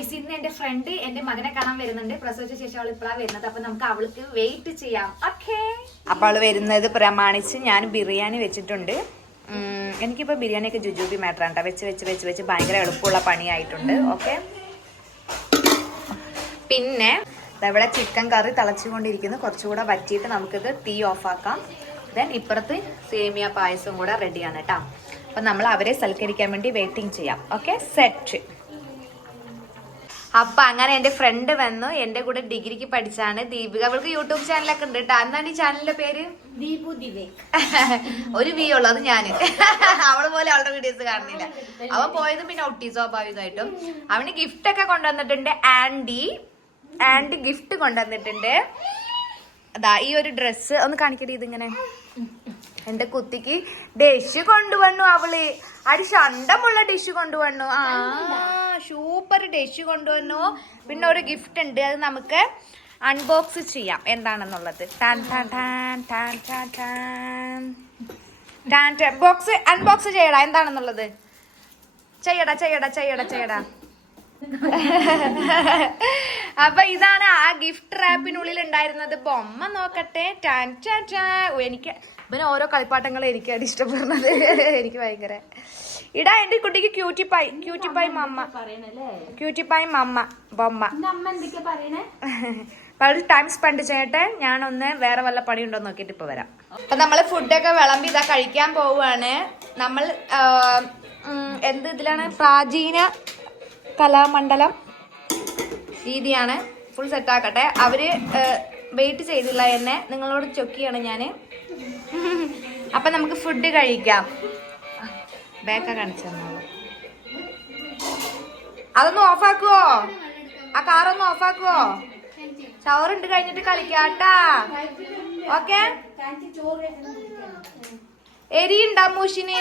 ഇന്ന് എന്റെ ഫ്രണ്ട് എന്റെ മകനെ കാണാൻ വരുന്നുണ്ട്. പ്രസവിച്ച ശേഷം അവൾ ഇപ്പോഴാണ് വരുന്നത്. അപ്പൊ നമുക്ക് അവൾക്ക് വെയിറ്റ് ചെയ്യാം. ഓക്കെ. അപ്പൊ അവള് വരുന്നത് പ്രമാണിച്ച് ഞാൻ ബിരിയാണി വെച്ചിട്ടുണ്ട്. എനിക്കിപ്പോ ബിരിയാണിയൊക്കെ ജുജൂബി മാറ്ററാണ്. വെച്ച് ഭയങ്കര എളുപ്പമുള്ള പണിയായിട്ടുണ്ട്. ഓക്കെ. പിന്നെ ഇവിടെ ചിക്കൻ കറി തിളച്ചുകൊണ്ടിരിക്കുന്നു. കുറച്ചുകൂടെ വറ്റിയിട്ട് നമുക്കിത് തീ ഓഫ് ആക്കാം. ദെൻ ഇപ്പുറത്ത് സേമിയ പായസം കൂടെ റെഡിയാണ് കേട്ടോ. അപ്പൊ നമ്മൾ അവരെ സൽക്കരിക്കാൻ വേണ്ടി വെയിറ്റിംഗ് ചെയ്യാം. Okay, set. അപ്പൊ അങ്ങനെ എന്റെ ഫ്രണ്ട് വന്നു. എന്റെ കൂടെ ഡിഗ്രിക്ക് പഠിച്ചാണ് ദീപിക. അവൾക്ക് യൂട്യൂബ് ചാനലൊക്കെ ഉണ്ട് കേട്ടോ. എന്താണ് ഈ ചാനലിന്റെ പേര്? ദീപു ദിവേക്. ഒരു വി ഉള്ളു, അത് ഞാന്. അവള് പോലെ അവളുടെ വീഡിയോസ് കാണുന്നില്ല. അവൻ പോയത് പിന്നെ ഒട്ടി സ്വാഭാവികമായിട്ടും. അവന് ഗിഫ്റ്റ് ഒക്കെ കൊണ്ടുവന്നിട്ടുണ്ട്. ആന്റി ഗിഫ്റ്റ് കൊണ്ടുവന്നിട്ടുണ്ട്. അതാ ഈ ഒരു ഡ്രസ്സ് ഒന്ന് കാണിക്കട്ടെ. ഇതിങ്ങനെ എന്റെ കുത്തിക്ക് ഡിഷ് കൊണ്ടുവന്നു. അവള് അടി ശണ്ടമുള്ള ഡിഷ് കൊണ്ടുവന്നു. സൂപ്പർ ഡിഷ് കൊണ്ടുവന്നു. പിന്നെ ഒരു ഗിഫ്റ്റ് ഉണ്ട്, അത് നമുക്ക് അൺബോക്സ് ചെയ്യാം എന്താണെന്നുള്ളത്. ബോക്സ് അൺബോക്സ് ചെയ്യടാ, എന്താണെന്നുള്ളത് ചെയ്യടാ. അപ്പൊ ഇതാണ് ആ ഗിഫ്റ്റ് റാപ്പിനുള്ളിൽ ഉണ്ടായിരുന്നത്. ബൊമ്മ നോക്കട്ടെ. എനിക്ക് പിന്നെ ഓരോ കളിപ്പാട്ടങ്ങളും എനിക്കാണ് ഇഷ്ടപ്പെടുന്നത്. എനിക്ക് ഭയങ്കര ഇടാ. എന്റെ കുട്ടിക്ക് ക്യൂട്ടിപ്പായി മമ്മ ബൊമ്മ. ടൈം സ്പെൻഡ് ചെയ്യട്ടെ. ഞാനൊന്ന് വേറെ വല്ല പണിയുണ്ടോ നോക്കിയിട്ട് ഇപ്പൊ വരാം. അപ്പൊ നമ്മള് ഫുഡൊക്കെ വിളമ്പി ഇതാ കഴിക്കാൻ പോവുകയാണ്. നമ്മൾ എന്ത് ഇതിലാണ്? പ്രാചീന കലാമണ്ഡലം രീതിയാണ്. ഫുൾ സെറ്റ് ആക്കട്ടെ. അവര് വെയിറ്റ് ചെയ്തില്ല എന്നെ. നിങ്ങളോട് ചൊക്കിയാണ് ഞാന്. അപ്പൊ നമുക്ക് ഫുഡ് കഴിക്കാം. ബേക്ക കാണിച്ചു തന്നോളൂ. അതൊന്ന് ഓഫാക്കുവോ? ആ കാറൊന്ന് ഓഫാക്കുവോ? ഷവറുണ്ട്, കഴിഞ്ഞിട്ട് കളിക്കാട്ടാ. ഓക്കെ. എരിയുണ്ട് അമ്മൂഷിന്.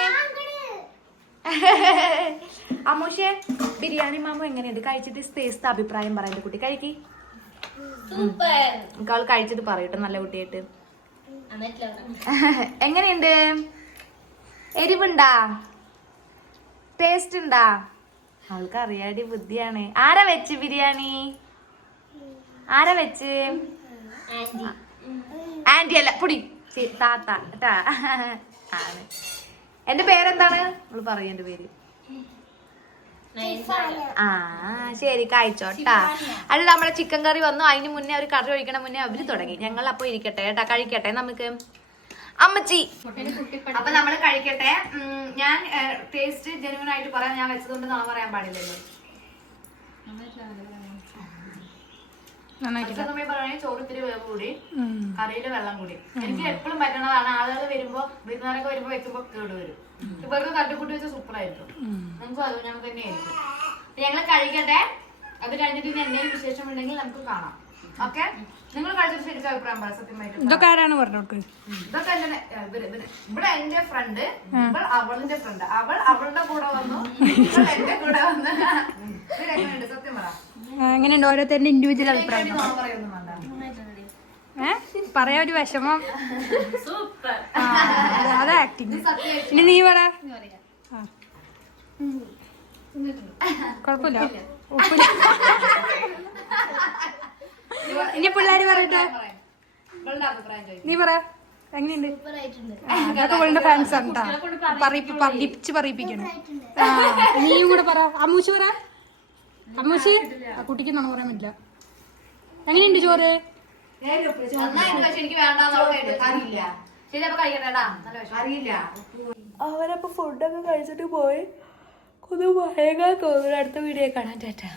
അമ്മൂഷെ, ബിരിയാണി മാമു എങ്ങനെയുണ്ട്? കഴിച്ചിട്ട് സ്പേസ് അഭിപ്രായം പറയുന്നത്. കുട്ടി കഴിക്കി. അവൾ കഴിച്ചിട്ട് പറയട്ടെ നല്ല കുട്ടിയായിട്ട്. എങ്ങനെയുണ്ട്? എരിവുണ്ടാ? ടേസ്റ്റ് ഉണ്ടാ? അവൾക്ക് അറിയാടി, ബുദ്ധിയാണ്. ആരാ വെച്ച് ബിരിയാണി? ആരാ വെച്ച്? ആന്റി അല്ല, പൊടി താത്ത ആണ്. എന്റെ പേരെന്താണ്? അവള് പറയും എന്റെ പേര്. ശരി, കഴിച്ചോട്ടാ. അത് നമ്മളെ ചിക്കൻ കറി വന്നു. അതിന് മുന്നേ ഒരു കറി ഒഴിക്കണ മുന്നേ അവര് തുടങ്ങി. ഞങ്ങൾ അപ്പൊ ഇരിക്കട്ടെ കേട്ടാ, കഴിക്കട്ടെ നമുക്ക്. അമ്മച്ചി, അപ്പൊ നമ്മള് കഴിക്കട്ടെ. ഞാൻ ടേസ്റ്റ് ജെന്യൂൻ ആയിട്ട് പറയാം. ഞാൻ വെച്ചതുകൊണ്ട് നാളെ പറയാൻ പാടില്ലല്ലോ. ചോറ് ഇത്തിരി വേവ് കൂടി, കറിയില് വെള്ളം കൂടി. എനിക്ക് എപ്പോഴും പറ്റണതാണ്. ആളുകൾ വരുമ്പോ, വിരുന്നുകാരൊക്കെ വരുമ്പോ വെക്കുമ്പോ കേട് വരും. ഇവർക്ക് തട്ടിക്കൂട്ടി വെച്ചാൽ സൂപ്പർ ആയിരിക്കും. നമുക്ക് അത് ഞങ്ങൾക്ക് തന്നെ ആയിരിക്കും. ഞങ്ങൾ കഴിക്കട്ടെ. അത് കഴിഞ്ഞിട്ട് ഇനി എന്തെങ്കിലും വിശേഷം ഉണ്ടെങ്കിൽ നമുക്ക് കാണാം. ഓക്കെ. നിങ്ങൾ കഴിച്ചിട്ട് ശരിക്കും അഭിപ്രായം പറയാം. സത്യമായിട്ട് ഇതൊക്കെ ആരാണ് പറഞ്ഞോട്ട്? ഇതൊക്കെ ഇവിടെ എന്റെ ഫ്രണ്ട്, ഇവൾ അവളിന്റെ ഫ്രണ്ട്, അവൾ അവളുടെ കൂടെ വന്നു, ഇവൾ എന്റെ കൂടെ വന്ന്. ഇവരെങ്ങനെയുണ്ട്? സത്യം പറ. എങ്ങനെയുണ്ട്? ഓരോരുത്തരുടെ ഇൻഡിവിജ്വൽ അഭിപ്രായം പറയാ. ഒരു വിഷമം. അത് ആക്ടിങ്. ഇനി നീ പറ. കൊഴപ്പില്ല. ഇനി പിള്ളേര് പറയട്ടെ. നീ പറ. എങ്ങനെയുണ്ട്? അതൊക്കെ ഇവളുടെ ഫാൻസ് ആണ് കേട്ടോ. പറയിപ്പിക്കണം. നീയും കൂടെ പറ. അമ്മൂശി പറ. അമ്മൂശി, ആ കുട്ടിക്ക് നമ്മൾ പറയാൻ പറ്റില്ല. എങ്ങനെയുണ്ട് ചോറ്? അവരപ്പോ ഫുഡൊക്കെ കഴിച്ചിട്ട് പോയി. ഒന്ന് മയങ്ങാൻ തോന്നുന്നു. അടുത്ത വീഡിയോ കാണാൻ. ടാറ്റാ.